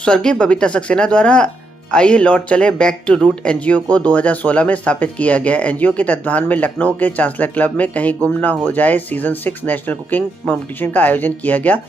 स्वर्गीय बबीता सक्सेना द्वारा आइए लौट चले बैक टू रूट एनजीओ को 2016 में स्थापित किया गया। एनजीओ के तत्वाधान में लखनऊ के चांसलर क्लब में कहीं गुम न हो जाए सीजन 6 नेशनल कुकिंग कंपटीशन का आयोजन किया गया।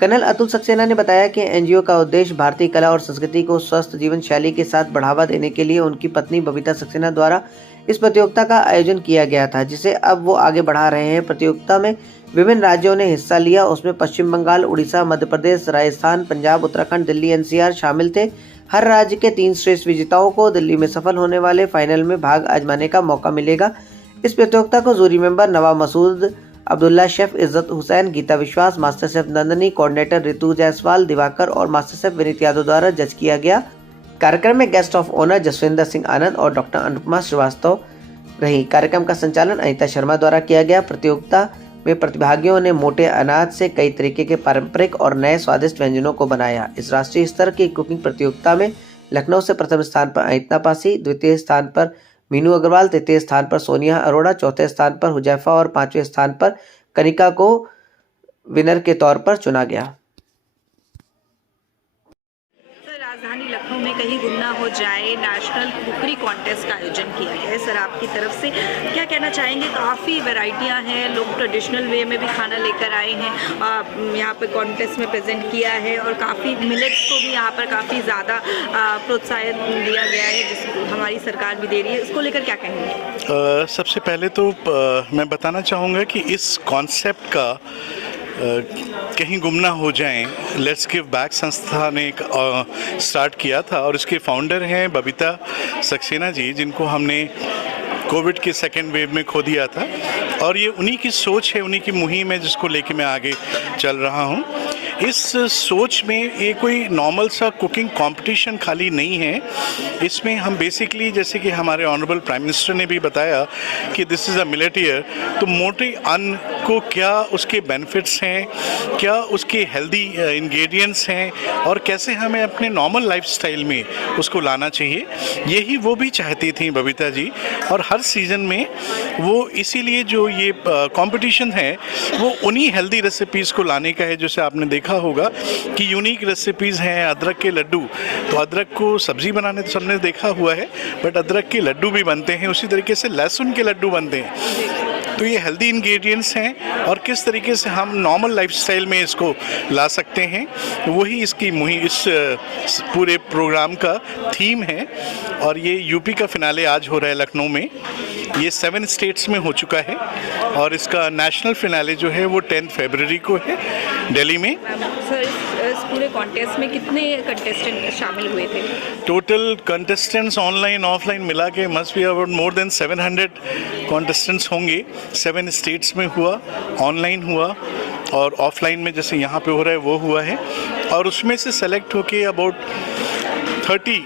कर्नल अतुल सक्सेना ने बताया कि एनजीओ का उद्देश्य भारतीय कला और संस्कृति को स्वस्थ जीवन शैली के साथ बढ़ावा देने के लिए उनकी पत्नी बबीता सक्सेना द्वारा इस प्रतियोगिता का आयोजन किया गया था, जिसे अब वो आगे बढ़ा रहे हैं। प्रतियोगिता में विभिन्न राज्यों ने हिस्सा लिया। उसमें पश्चिम बंगाल, उड़ीसा, मध्य प्रदेश, राजस्थान, पंजाब, उत्तराखंड, दिल्ली, एनसीआर शामिल थे। हर राज्य के 3 श्रेष्ठ विजेताओं को दिल्ली में सफल होने वाले फाइनल में भाग आजमाने का मौका मिलेगा। इस प्रतियोगिता को जूरी मेंबर नवाब मसूद, अब्दुल्ला, शेफ इज्जत हुसैन, गीता विश्वास, master chef Nandini, coordinator Ritu Jaiswal, Diwakar और मास्टर शेफ विनीत यादव द्वारा जज किया गया। कार्यक्रम में guest of honour Jaswinder Singh Anand और डॉक्टर अनुपमा श्रीवास्तव रही। कार्यक्रम का संचालन अनीता शर्मा द्वारा किया गया। प्रतियोगिता में प्रतिभागियों ने मोटे अनाज से कई तरीके के पारंपरिक और नए स्वादिष्ट व्यंजनों को बनाया। इस राष्ट्रीय स्तर की कुकिंग प्रतियोगिता में लखनऊ से प्रथम स्थान पर अनीता पासी, द्वितीय स्थान पर मीनू अग्रवाल, तृतीय स्थान पर सोनिया अरोड़ा, चौथे स्थान पर हुजैफा और 5वें स्थान पर कनिका को विनर के तौर पर चुना गया। राजधानी लखनऊ में कहीं गुम ना हो जाए नेशनल कुकरी कॉन्टेस्ट का आयोजन किया गया है। सर, आपकी तरफ से क्या कहना चाहेंगे? काफ़ी वैरायटियां हैं, लोग ट्रेडिशनल वे में भी खाना लेकर आए हैं, यहाँ पे कॉन्टेस्ट में प्रेजेंट किया है और काफ़ी मिलेट्स को भी यहाँ पर काफ़ी ज़्यादा प्रोत्साहित दिया गया है, जिसको हमारी सरकार भी दे रही है। इसको लेकर क्या कहेंगे? सबसे पहले तो मैं बताना चाहूँगा कि इस कॉन्सेप्ट का कहीं गुम ना हो जाएं, लेट्स गिव बैक संस्था ने एक स्टार्ट किया था और इसके फाउंडर हैं बबीता सक्सेना जी, जिनको हमने कोविड के सेकेंड वेव में खो दिया था। और ये उन्हीं की सोच है, उन्हीं की मुहिम है, जिसको लेके मैं आगे चल रहा हूँ। इस सोच में ये कोई नॉर्मल सा कुकिंग कंपटीशन खाली नहीं है। इसमें हम बेसिकली, जैसे कि हमारे ऑनरेबल प्राइम मिनिस्टर ने भी बताया कि this is a millet year, तो मोटे अन्न को क्या उसके बेनिफिट्स हैं, क्या उसके हेल्दी इंग्रेडिएंट्स हैं और कैसे हमें अपने नॉर्मल लाइफस्टाइल में उसको लाना चाहिए, यही वो भी चाहती थी बबीता जी। और हर सीज़न में वो इसीलिए जो ये कंपटीशन है वो उन्हीं हेल्दी रेसिपीज़ को लाने का है। जैसे आपने देखा होगा कि यूनिक रेसिपीज़ हैं अदरक के लड्डू। तो अदरक को सब्ज़ी बनाने तो सबने देखा हुआ है, बट अदरक के लड्डू भी बनते हैं, उसी तरीके से लहसुन के लड्डू बनते हैं। तो ये हेल्दी इंग्रेडिएंट्स हैं और किस तरीके से हम नॉर्मल लाइफस्टाइल में इसको ला सकते हैं, वही इसकी इस पूरे प्रोग्राम का थीम है। और ये यूपी का फिनाले आज हो रहा है लखनऊ में। ये 7 स्टेट्स में हो चुका है और इसका नेशनल फिनाले जो है वो 10 फरवरी को है दिल्ली में। सर, इस पूरे कॉन्टेस्ट में कितने कंटेस्टेंट शामिल हुए थे? टोटल कंटेस्टेंट्स ऑनलाइन ऑफलाइन मिला के must be about more than 700 contestants होंगे। 7 स्टेट्स में हुआ, ऑनलाइन हुआ और ऑफलाइन में जैसे यहाँ पे हो रहा है वो हुआ है। और उसमें से सेलेक्ट होके about 30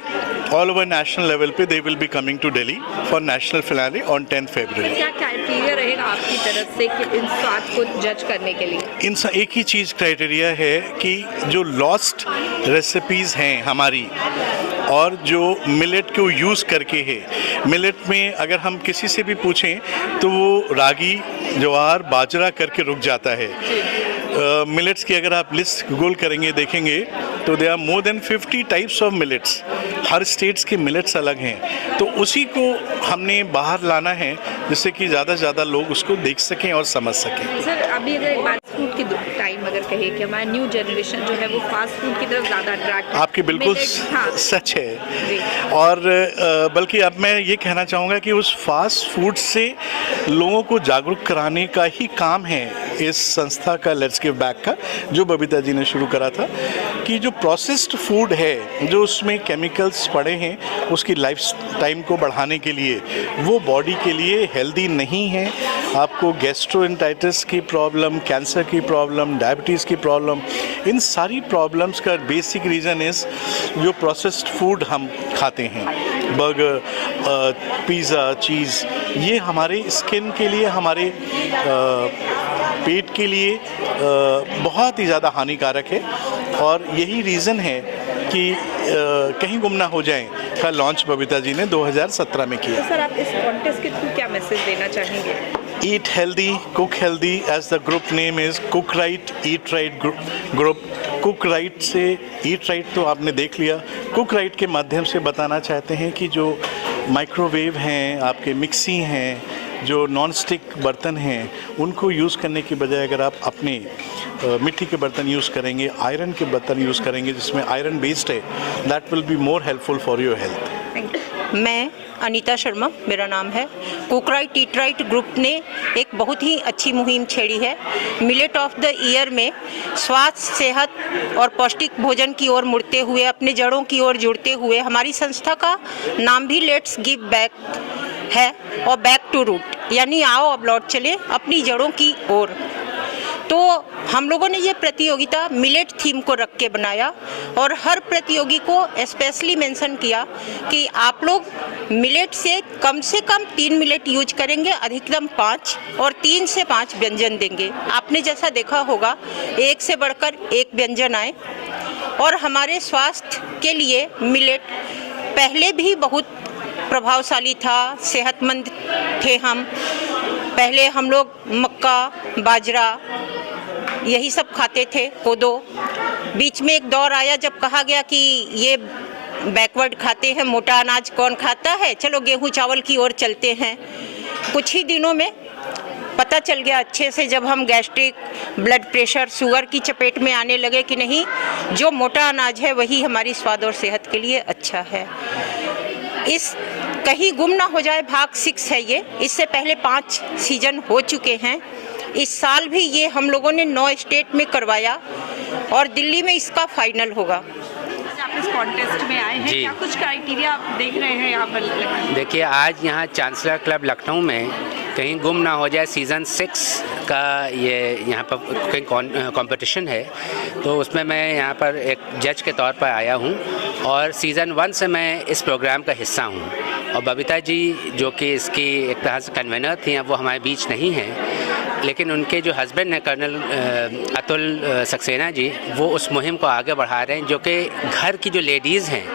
all over national level पे they will be coming to Delhi for national finale on 10 February. क्या क्राइटेरिया रहेगा आपकी तरफ से कि इन स्वाद को जज करने के लिए? एक ही चीज़ क्राइटेरिया है कि जो लॉस्ट रेसिपीज़ हैं हमारी और जो मिलेट को यूज़ करके है, मिलेट में अगर हम किसी से भी पूछें तो वो रागी, ज्वार, बाजरा करके रुक जाता है। मिलेट्स की अगर आप लिस्ट गूगल करेंगे देखेंगे तो they are more than 50 types of millets. हर स्टेट्स के मिलेट्स अलग हैं, तो उसी को हमने बाहर लाना है जिससे कि ज़्यादा से ज़्यादा लोग उसको देख सकें और समझ सकें। सर, अभी अगर फास्ट फूड की टाइम अगर कहे कि हमारा न्यू जनरेशन जो है वो फास्ट फूड की तरफ ज़्यादा अट्रैक्ट, आपकी बिल्कुल सच है। और बल्कि अब मैं ये कहना चाहूँगा कि उस फास्ट फूड से लोगों को जागरूक कराने का ही काम है इस संस्था का, लेट्स गिव बैक का, जो बबीता जी ने शुरू करा था। कि जो प्रोसेस्ड फूड है, जो उसमें केमिकल्स पड़े हैं, उसकी लाइफ टाइम को बढ़ाने के लिए वो बॉडी के लिए हेल्दी नहीं है। आपको गैस्ट्रोएंटाइटिस की प्रॉब्लम, कैंसर की प्रॉब्लम, डायबिटीज़ की प्रॉब्लम, इन सारी प्रॉब्लम्स का बेसिक रीज़न इज़ जो प्रोसेस्ड फूड हम खाते हैं। बर्गर, पिज़्ज़ा, चीज़, ये हमारे स्किन के लिए, हमारे पेट के लिए बहुत ही ज़्यादा हानिकारक है। और यही रीज़न है कि कहीं गुम ना हो जाएं का लॉन्च बबीता जी ने 2017 में किया। तो सर, आप इस कॉन्टेस्ट के थ्रू क्या मैसेज देना चाहेंगे? Eat healthy, cook healthy, as the group name is Cook Right, Eat Right group. Cook Right से Eat Right तो आपने देख लिया. Cook Right के माध्यम से बताना चाहते हैं कि जो माइक्रोवेव हैं, आपके मिक्सी हैं, जो नॉन स्टिक बर्तन हैं, उनको यूज़ करने की बजाय अगर आप अपने मिट्टी के बर्तन यूज़ करेंगे, आयरन के बर्तन यूज़ करेंगे जिसमें आयरन बेस्ड है, that will be more helpful for your health. मैं अनीता शर्मा मेरा नाम है. Cook right eat right group ने एक बहुत ही अच्छी मुहिम छेड़ी है. मिलेट ऑफ द ईयर में स्वास्थ्य, सेहत और पौष्टिक भोजन की ओर मुड़ते हुए, अपने जड़ों की ओर जुड़ते हुए, हमारी संस्था का नाम भी लेट्स गिव बैक है और बैक टू रूट, यानी आओ अब लौट चले अपनी जड़ों की ओर. तो हम लोगों ने ये प्रतियोगिता मिलेट थीम को रख के बनाया और हर प्रतियोगी को स्पेशली मेंशन किया कि आप लोग मिलेट से कम 3 मिलेट यूज करेंगे, अधिकतम 5, और 3 से 5 व्यंजन देंगे. आपने जैसा देखा होगा एक से बढ़कर एक व्यंजन आए. और हमारे स्वास्थ्य के लिए मिलेट पहले भी बहुत प्रभावशाली था, सेहतमंद थे हम. पहले हम लोग मक्का, बाजरा यही सब खाते थे, कोदो. बीच में एक दौर आया जब कहा गया कि ये बैकवर्ड खाते हैं, मोटा अनाज कौन खाता है, चलो गेहूं चावल की ओर चलते हैं. कुछ ही दिनों में पता चल गया अच्छे से, जब हम गैस्ट्रिक, ब्लड प्रेशर, शुगर की चपेट में आने लगे कि नहीं, जो मोटा अनाज है वही हमारी स्वाद और सेहत के लिए अच्छा है. इस कहीं गुम ना हो जाए भाग 6 है ये. इससे पहले 5 सीजन हो चुके हैं. इस साल भी ये हम लोगों ने 9 स्टेट में करवाया और दिल्ली में इसका फाइनल होगा. आप इस कॉन्टेस्ट में आए हैं, क्या कुछ क्राइटेरिया आप देख रहे हैं यहाँ पर? देखिए, आज यहाँ चांसलर क्लब लखनऊ में कहीं गुम ना हो जाए सीज़न 6 का ये यहाँ पर कहीं कंपटीशन है. तो उसमें मैं यहाँ पर एक जज के तौर पर आया हूँ और सीज़न 1 से मैं इस प्रोग्राम का हिस्सा हूँ. और बबीता जी जो कि इसकी एक तरह से कन्वीनर थी, अब वो हमारे बीच नहीं हैं, लेकिन उनके जो हस्बैंड हैं कर्नल अतुल सक्सेना जी, वो उस मुहिम को आगे बढ़ा रहे हैं. जो कि घर की जो लेडीज़ हैं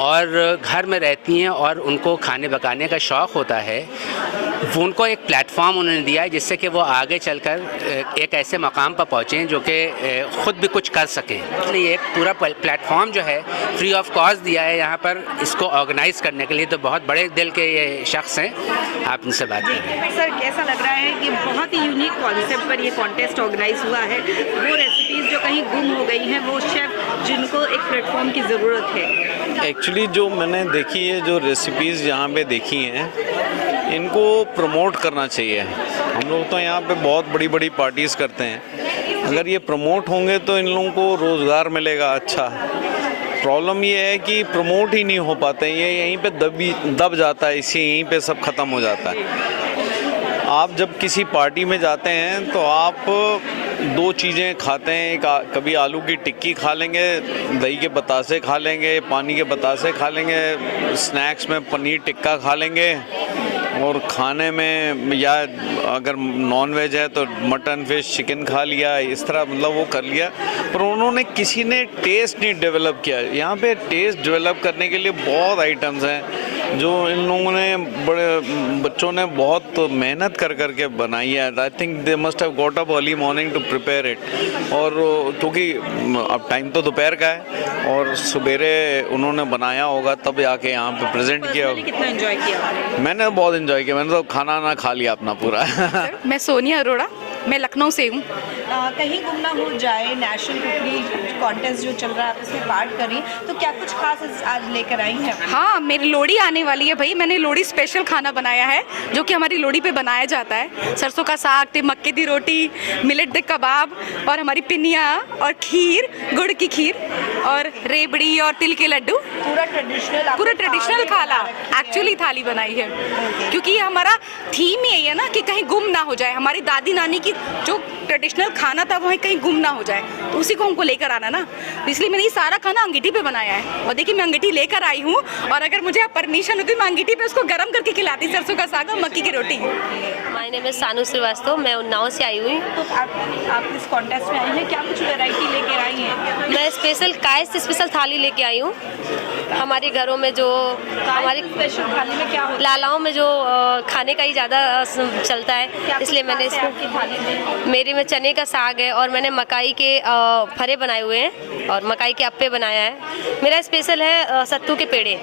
और घर में रहती हैं और उनको खाने पकाने का शौक़ होता है, वो उनको एक प्लेटफॉर्म उन्होंने दिया है जिससे कि वो आगे चलकर एक ऐसे मकाम पर पहुँचें जो कि ख़ुद भी कुछ कर सकें. इसलिए एक पूरा प्लेटफॉर्म जो है फ्री ऑफ कॉस्ट दिया है यहाँ पर इसको ऑर्गेनाइज़ करने के लिए. तो बहुत बड़े दिल के ये शख्स हैं, आप इनसे बात करें. सर, कैसा लग रहा है कि बहुत ही यूनिक कॉन्सेप्ट पर ये कॉन्टेस्ट ऑर्गेनाइज हुआ है? वो रेसिपीज़ जो कहीं गुम हो गई हैं, वो शेफ जिनको एक प्लेटफॉर्म की ज़रूरत है. एक्चुअली जो मैंने देखी है, जो रेसिपीज़ यहाँ पे देखी हैं, इनको प्रमोट करना चाहिए. हम लोग तो यहाँ पे बहुत बड़ी बड़ी पार्टीज़ करते हैं. अगर ये प्रमोट होंगे तो इन लोगों को रोज़गार मिलेगा. अच्छा, प्रॉब्लम ये है कि प्रमोट ही नहीं हो पाते, ये यहीं पे दब जाता है, इसी यहीं पे सब ख़त्म हो जाता है. आप जब किसी पार्टी में जाते हैं तो आप 2 चीज़ें खाते हैं. कभी आलू की टिक्की खा लेंगे, दही के बतासे खा लेंगे, पानी के बतासे खा लेंगे, स्नैक्स में पनीर टिक्का खा लेंगे, और खाने में या अगर नॉन वेज है तो मटन, फिश, चिकन खा लिया. इस तरह मतलब वो कर लिया, पर उन्होंने किसी ने टेस्ट नहीं डेवलप किया. यहाँ पे टेस्ट डेवलप करने के लिए बहुत आइटम्स हैं जो इन लोगों ने, बड़े बच्चों ने बहुत मेहनत कर के बनाई है. I think they must have got up early morning to prepare it. और क्योंकि अब टाइम तो दोपहर का है और सवेरे उन्होंने बनाया होगा तब आके यहाँ पे प्रेजेंट किया. कितना एंजॉय किया? मैंने बहुत एंजॉय किया. मैंने तो खाना ना खा लिया अपना पूरा. मैं सोनिया अरोड़ा, मैं लखनऊ से हूँ. कहीं गुम ना हो जाए नेशनल कुकिंग कॉन्टेस्ट जो चल रहा है, आप इसमें पार्ट करी, तो क्या कुछ खास आज लेकर आई हैं? हाँ, मेरी लोहड़ी आने वाली है भाई. मैंने लोहड़ी स्पेशल खाना बनाया है जो कि हमारी लोहड़ी पे बनाया जाता है. सरसों का साग, मक्के की रोटी, मिलेट दे कबाब और हमारी पिनिया और खीर, गुड़ की खीर और रेबड़ी और तिल के लड्डू. पूरा ट्रेडिशनल खाना एक्चुअली थाली बनाई है, क्योंकि ये हमारा थीम ही यही है ना कि कहीं गुम ना हो जाए. हमारी दादी नानी की जो ट्रेडिशनल खाना था वो कहीं गुम ना हो जाए, तो उसी को हमको लेकर आना ना. तो इसलिए मैंने ये सारा खाना अंगीठी पे बनाया है. और देखिए, मैं अंगीठी लेकर आई हूँ, और अगर मुझे आप परमिशन होती मैं अंगीठी पे उसको गर्म करके खिलाती. सरसों का साग और मक्की की रोटी. माय नेम इज सानू श्रीवास्तव, मैं उन्नाव से आई हुई. तो आप इस कॉन्टेस्ट में आई हैं, क्या कुछ वैरायटी लेकर आई हैं? मैं स्पेशल काय से स्पेशल थाली लेके आई हूँ। हमारे घरों में जो हमारी स्पेशल थाली में क्या होता लालाओं में जो खाने का ही ज़्यादा चलता है, इसलिए मैंने इसको आपकी थाली में? मेरे में चने का साग है और मैंने मकाई के फरे बनाए हुए हैं और मकाई के अप्पे बनाया है। मेरा स्पेशल है सत्तू के पेड़े।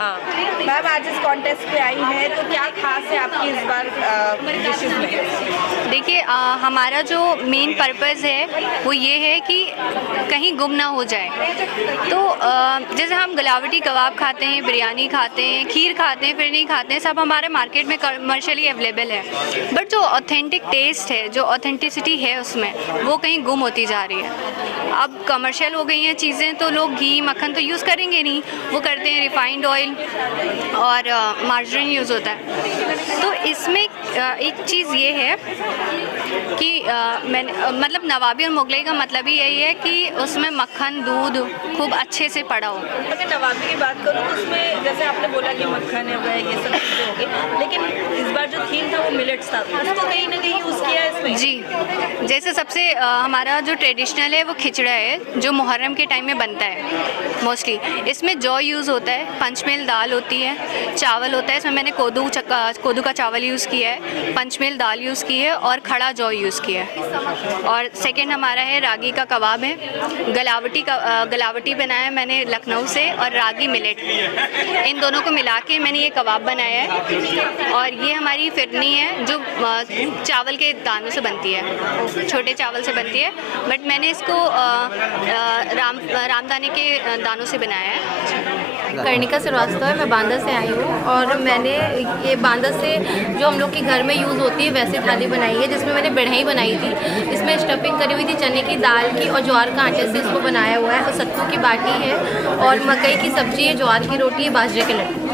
हाँ मैम, आज इस कॉन्टेस्ट पे आई हैं तो क्या खास है आपकी इस बार डिशेस में? देखिए, हमारा जो मेन पर्पस है वो ये है कि कहीं गुम ना हो जाए। तो जैसे हम गलावटी कबाब खाते हैं, बिरयानी खाते हैं, खीर खाते हैं, फिरनी खाते हैं, सब हमारे मार्केट में कमर्शियली अवेलेबल है, बट जो ऑथेंटिक टेस्ट है, जो ऑथेंटिसिटी है उसमें, वो कहीं गुम होती जा रही है। अब कमर्शियल हो गई हैं चीज़ें तो लोग घी मक्खन तो यूज़ करेंगे नहीं, वो करते हैं रिफाइंड ऑयल और मार्जरीन यूज़ होता है। तो इसमें एक चीज़ ये है कि मैंने मतलब नवाबी और मुगलई का मतलब ही यही है कि उसमें मक्खन दूध खूब अच्छे से पड़ा हो। अगर नवाबी की बात करूँ तो उसमें जैसे आपने बोला कि मक्खन है वह ये सब चीज़ें हो गई, लेकिन इस बार जो थीम था वो मिलेट्स था, उसको कहीं ना कहीं यूज़ किया है इसमें। जी, जैसे सबसे हमारा जो ट्रेडिशनल है वो खिचड़ा है, जो मुहर्रम के टाइम में बनता है मोस्टली। इसमें जौ यूज़ होता है, पंचमेल दाल होती है, चावल होता है, इसमें मैंने कोदू का चावल यूज़ किया है, पंचमेल दाल यूज़ की है और खड़ा जौ यूज़ किया है। और सेकंड हमारा है रागी का कबाब है, गलावटी बनाया है मैंने लखनऊ से, और रागी मिलेट, इन दोनों को मिला के मैंने ये कबाब बनाया है। और ये हमारी फिरनी है जो चावल के दानों से बनती है, छोटे चावल से बनती है, बट मैंने इसको रामदाने के दानों से बनाया है। कर्णिका श्रीवास्तव है, मैं बांदा से आई हूँ और मैंने ये बांदा से जो हम लोग के घर में यूज़ होती है वैसे थाली बनाई है, जिसमें मैंने बढ़ई बनाई थी। इसमें स्टफिंग करी हुई थी चने की दाल की और ज्वार का आटे से इसको बनाया हुआ है, और सत्तू की बाटी है और मकई की सब्ज़ी है, ज्वार की रोटी है, बाजरे के लड्डू।